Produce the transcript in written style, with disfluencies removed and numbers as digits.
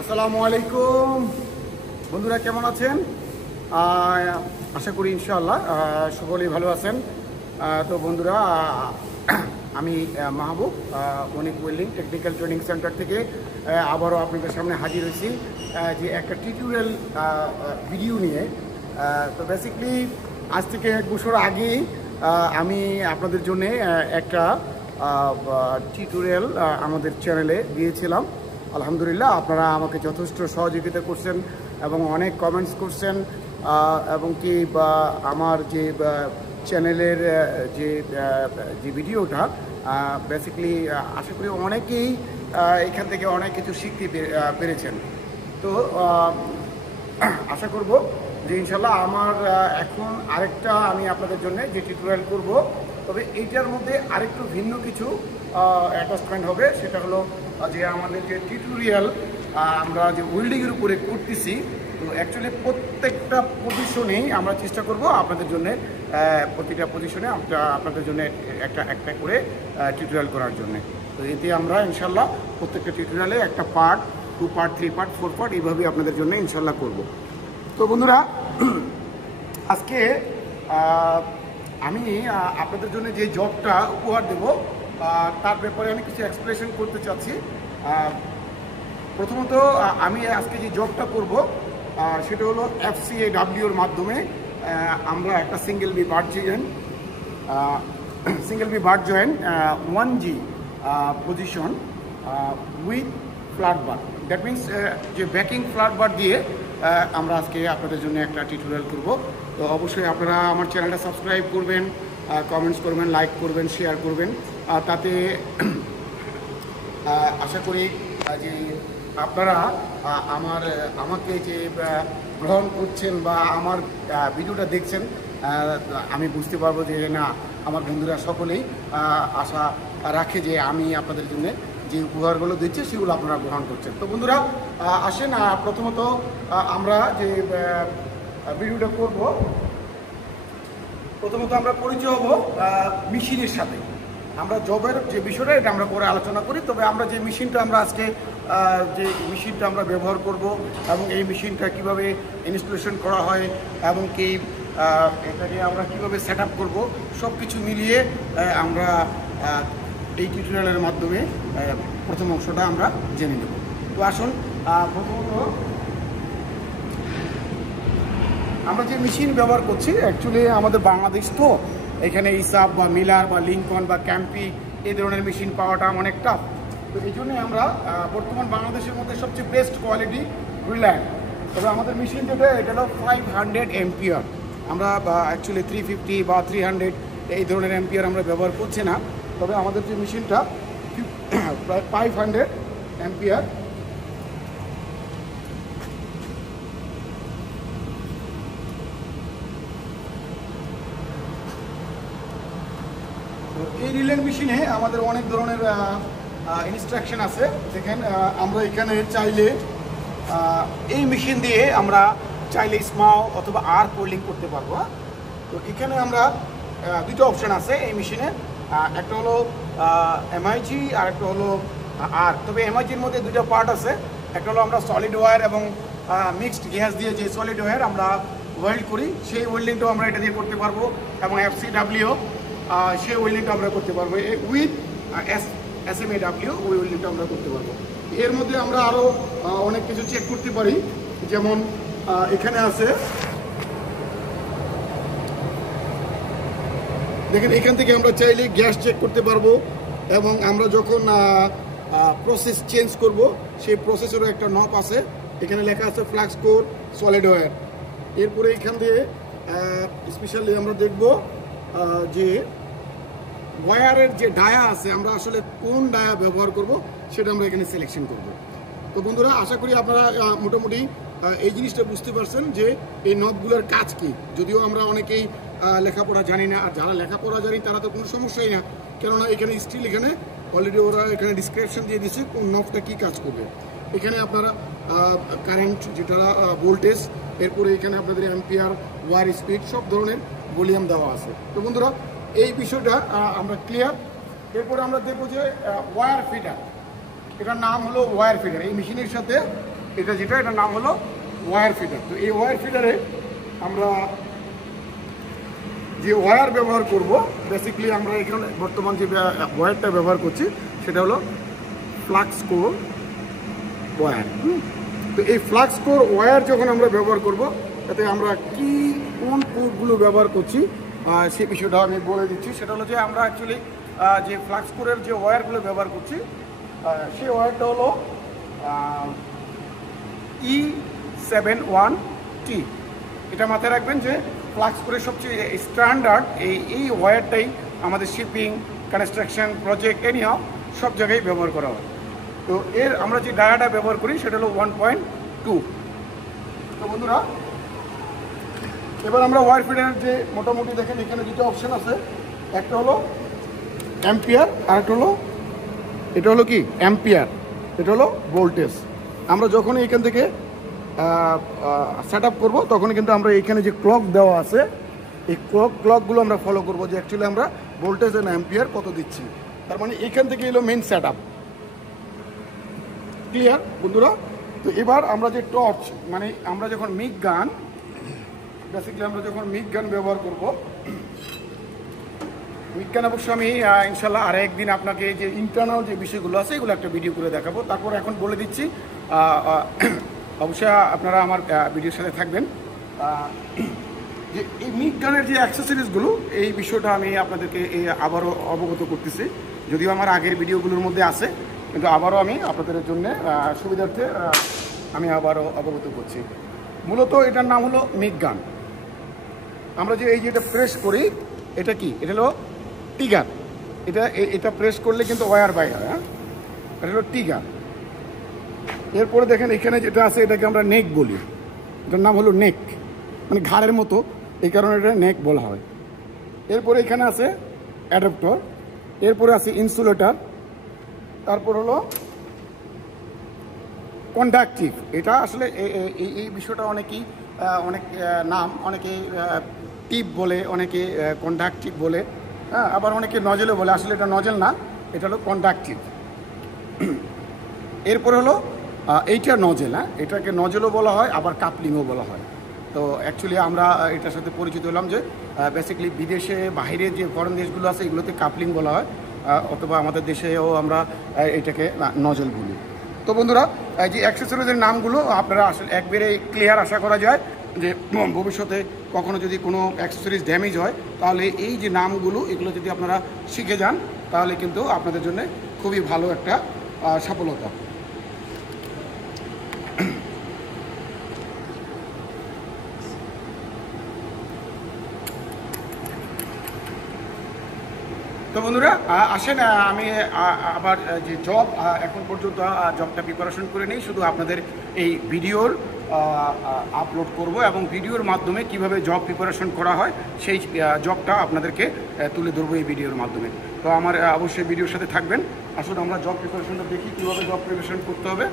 আসসালামু আলাইকুম বন্ধুরা, কেমন আছেন? আশা করি ইনশাআল্লাহ সকলেই ভালো আছেন। তো বন্ধুরা, আমি মাহবুব অনিক ওয়েল্ডিং টেকনিক্যাল ট্রেনিং সেন্টার থেকে আবারও আপনাদের সামনে হাজির হয়েছি যে একটা টিউটোরিয়াল ভিডিও নিয়ে। তো বেসিক্যালি আজ থেকে 1 বছর আগেই আমি আপনাদের জন্য একটা টিউটোরিয়াল আমাদের চ্যানেলে দিয়েছিলাম। আলহামদুলিল্লাহ, আপনারা আমাকে যথেষ্ট সহযোগিতা করছেন এবং অনেক কমেন্টস করছেন, এবং কি আমার যে চ্যানেলের যে ভিডিওটা বেসিক্যালি আশা করি অনেকেই এখান থেকে অনেক কিছু শিখতে পেরেছেন। তো আশা করব যে ইনশাল্লাহ আমার এখন আরেকটা আমি আপনাদের জন্য যে টিউটোরিয়াল করব, তবে এইটার মধ্যে আরেকটু ভিন্ন কিছু অ্যাটাচমেন্ট হবে। সেটা হলো যে আমাদের যে টিউটোরিয়াল আমরা যে ওয়েল্ডিংয়ের উপরে করতেছি, তো অ্যাকচুয়ালি প্রত্যেকটা পজিশনেই আমরা চেষ্টা করব আপনাদের জন্য প্রতিটা পজিশনে আপনাদের জন্য একটা করে টিউটোরিয়াল করার জন্য। তো এতে আমরা ইনশাল্লাহ প্রত্যেকটা টিউটোরিয়ালে একটা পার্ট, 2 পার্ট, 3 পার্ট, 4 পার্ট এইভাবেই আপনাদের জন্য ইনশাল্লাহ করব। তো বন্ধুরা, আজকে আমি আপনাদের জন্য যে জবটা উপহার দেব তার ব্যাপারে আমি কিছু এক্সপ্লেনেশন করতে চাচ্ছি। প্রথমত আমি আজকে যে জবটা করব সেটা হলো FCAWর মাধ্যমে আমরা একটা single V butt joint 1G পজিশন with flat bar. That means যে ব্যাকিং ফ্ল্যাট বার দিয়ে আমরা আজকে আপনাদের জন্য একটা টিউটোরিয়াল করব। তো অবশ্যই আপনারা আমার চ্যানেলটা সাবস্ক্রাইব করবেন, কমেন্টস করবেন, লাইক করবেন, শেয়ার করবেন। তাতে আশা করি যে আপনারা আমাকে যে গ্রহণ করছেন বা আমার ভিডিওটা দেখছেন, আমি বুঝতে পারবো যে না, আমার বন্ধুরা সকলেই আশা রাখে যে আমি আপনাদের জন্য যে উপহারগুলো দিচ্ছি সেগুলো আপনারা গ্রহণ করছেন। তো বন্ধুরা, আসেন প্রথমত আমরা যে ভিডিওটা করব, প্রথমত আমরা পরিচয় হব মেশিনের সাথে। আমরা জবের যে বিষয়টা এটা আমরা পরে আলোচনা করি, তবে আমরা যে মেশিনটা আমরা আজকে আমরা ব্যবহার করব এবং এই মেশিনটা কিভাবে ইনস্টলেশন করা হয় এবং কি এটাকে আমরা কিভাবে সেট আপ করবো, সব কিছু মিলিয়ে আমরা এই টিউটোরিয়ালের মাধ্যমে প্রথম অংশটা আমরা জেনে নেব। তো আসুন, প্রথমত আমরা যে মেশিন ব্যবহার করছি অ্যাকচুয়ালি আমাদের বাংলাদেশ, তো এখানে ইসাব বা মিলার বা লিঙ্কন বা ক্যাম্পি এই ধরনের মেশিন পাওয়াটা অনেক টাফ। তো এই জন্যই আমরা বর্তমান বাংলাদেশের মধ্যে সবচেয়ে বেস্ট কোয়ালিটি রিল্যান্ড। তবে আমাদের মেশিন যেটা, এটা হলো 500 এম্পিয়ার। আমরা অ্যাকচুয়ালি 350 বা 300 এই ধরনের এম্পিয়ার আমরা ব্যবহার করছি না। তবে আমাদের যে মেশিনটা প্রায় 500 এম্পিয়ার। এই রিলেন মেশিনে আমাদের অনেক ধরনের ইনস্ট্রাকশন আছে। দেখেন, আমরা এখানে চাইলে এই মেশিন দিয়ে আমরা চাইলে স্মাও অথবা আর্ক ওয়েল্ডিং করতে পারবো। তো এখানে আমরা দুটো অপশান আছে এই মেশিনে, একটা হলো MIG আর একটা হলো আর্ক। তবে MIGর মধ্যে দুটো পার্ট আছে, একটা হলো আমরা সলিড ওয়্যার এবং মিক্সড গ্যাস দিয়ে যে সলিড ওয়্যার আমরা ওয়েল্ড করি, সেই ওয়েল্ডিংটাও আমরা এটা দিয়ে করতে পারবো, এবং FCW সেই ওয়েল্ডিংটা আমরা করতে পারবো উইথ SMAW, ওই ওয়েল্ডিংটা আমরা করতে পারবো। এর মধ্যে আমরা আরও অনেক কিছু চেক করতে পারি, যেমন এখানে আছে, দেখেন এখান থেকে আমরা চাইলে গ্যাস চেক করতে পারবো, এবং আমরা যখন প্রসেস চেঞ্জ করব সেই প্রসেসেরও একটা নব আছে, এখানে লেখা আছে ফ্লাক্স কোর সলিড ওয়্যার। এরপরে এখান দিয়ে স্পেশালি আমরা দেখব যে ওয়্যারের যে ডায়া আছে, আমরা আসলে কোন ডায়া ব্যবহার করব সেটা আমরা এখানে সিলেকশন করব। তো বন্ধুরা, আশা করি আপনারা মোটামুটি এই জিনিসটা বুঝতে পারছেন যে এই নবগুলোর কাজ কি। যদিও আমরা অনেকেই লেখাপড়া জানি না, আর যারা লেখাপড়া জানি তারা তো কোনো সমস্যাই না, কেননা এখানে স্টিল এখানে অলরেডি ওরা এখানে ডিসক্রিপশন দিয়ে দিচ্ছে কোন নবটা কী কাজ করবে। এখানে আপনারা কারেন্ট, যেটা ভোল্টেজ, এরপরে এখানে আপনাদের অ্যাম্পিয়ার, ওয়্যার স্পিড, সব ধরনের ভলিউম দেওয়া আছে। তো বন্ধুরা, এই বিষয়টা আমরা ক্লিয়ার। এরপরে আমরা দেখব যে ওয়্যার ফিডার, এটার নাম হলো ওয়্যার ফিডার। এই মেশিনের সাথে এটা যেটা, এটার নাম হলো ওয়্যার ফিডার। তো এই ওয়্যার ফিডারে আমরা যে ওয়্যার ব্যবহার করব, বেসিক্যালি আমরা এখানে বর্তমান যে ওয়্যারটা ব্যবহার করছি সেটা হলো ফ্লাক্স কোর ওয়্যার। তো এই ফ্লাক্স কোর ওয়্যার যখন আমরা ব্যবহার করব, তাতে আমরা কি কোন পোর্টগুলো ব্যবহার করছি সেই বিষয়টা আমি বলে দিচ্ছি। সেটা হলো যে আমরা অ্যাকচুয়ালি যে ফ্লাক্স কোরের যে ওয়্যারগুলো ব্যবহার করছি সেই ওয়্যারটা হলো E71T। এটা মাথায় রাখবেন যে ফ্লাক্স কোরের সবচেয়ে স্ট্যান্ডার্ড এই ওয়্যারটাই আমাদের শিপিং, কনস্ট্রাকশন, প্রজেক্ট, এনিহাও সব জায়গায় ব্যবহার করা হয়। তো এর আমরা যে ডায়াটা ব্যবহার করি সেটা হলো 1.2। তো বন্ধুরা, এবার আমরা ওয়্যার ফিডারের যে মোটামুটি দেখেন এখানে দুটো অপশন আছে, একটা হলো অ্যাম্পিয়ার আর একটা হলো এটা হলো কি অ্যাম্পিয়ার, এটা হলো ভোল্টেজ। আমরা যখনই এখান থেকে সেট আপ করবো তখন কিন্তু আমরা এখানে যে ক্লক দেওয়া আছে এই ক্লকগুলো আমরা ফলো করবো যে অ্যাকচুয়ালি আমরা ভোল্টেজ এন্ড অ্যাম্পিয়ার কত দিচ্ছি। তার মানে এখান থেকে এলো মেইন সেট আপ। ক্লিয়ার বন্ধুরা? তো এবার আমরা যে টর্চ, মানে আমরা যখন মিগ গান, বেসিক্যালি আমরা যখন মিগ গান ব্যবহার করব, মিগ গান অবশ্য আমি ইনশাল্লাহ আর একদিন আপনাকে যে ইন্টারনাল যে বিষয়গুলো আছে এগুলো একটা ভিডিও করে দেখাবো। তারপর এখন বলে দিচ্ছি, অবশ্যই আপনারা আমার ভিডিওর সাথে থাকবেন, যে এই মিগ গানের যে অ্যাক্সেসরিজগুলো এই বিষয়টা আমি আপনাদেরকে আবারও অবগত করতেছি। যদিও আমার আগের ভিডিওগুলোর মধ্যে আছে, কিন্তু আবারও আমি আপনাদের জন্য সুবিধার্থে আমি আবারও অবগত করছি। মূলত এটার নাম হলো মিগ গান। আমরা যে এই যেটা প্রেস করি এটা কি, এটা হলো টিগার। এটা প্রেস করলে কিন্তু ওয়্যার বাইর হয়। হ্যাঁ, এটা হলো টিগার। এরপরে দেখেন এখানে যেটা আছে এটাকে আমরা নেক বলি, এটার নাম হলো নেক, মানে ঘাড়ের মতো, এই কারণে এটা নেক বলা হয়। এরপরে এখানে আছে অ্যাডাপ্টর, এরপরে আছে ইনসুলেটর, তারপর হলো কন্ডাক্টিভ। এটা আসলে এই বিষয়টা অনেকেই অনেক নাম, অনেকে টিপ বলে, অনেকে কন্ডাক্টিভ বলে, হ্যাঁ, আবার অনেকে নজেলও বলে। আসলে এটা নজেল না, এটা হলো কন্ডাক্টিভ। এরপরে হলো এইটা নজেল। হ্যাঁ, এটাকে নজেলও বলা হয়, আবার কাপলিংও বলা হয়। তো অ্যাকচুয়ালি আমরা এটার সাথে পরিচিত হলাম যে বেসিক্যালি বিদেশে বাইরে যে ফরেন দেশগুলো আছে এগুলোতে কাপলিং বলা হয়, অথবা আমাদের দেশেও আমরা এটাকে নজেল বলি। তো বন্ধুরা, যে অ্যাক্সেসরিজের নামগুলো আপনারা আসলে একবারে ক্লিয়ার আশা করা যায় যে ভবিষ্যতে কখনো যদি কোনো অ্যাক্সেসরিজ ড্যামেজ হয় তাহলে এই যে নামগুলো এগুলো যদি আপনারা শিখে যান তাহলে কিন্তু আপনাদের জন্য খুবই ভালো একটা সফলতা। তো বন্ধুরা আসেন আমি আবার যে জব এখন পর্যন্ত জবটা প্রিপারেশন করে নেই, শুধু আপনাদের এই ভিডিওর আপলোড করব এবং ভিডিওর মাধ্যমে কিভাবে জব প্রিপারেশন করা হয় সেই জবটা আপনাদেরকে তুলে ধরবো এই ভিডিওর মাধ্যমে। তো আমার অবশ্যই ভিডিওর সাথে থাকবেন। আসলে আমরা জব প্রিপারেশনটা দেখি কীভাবে জব প্রিপারেশন করতে হবে।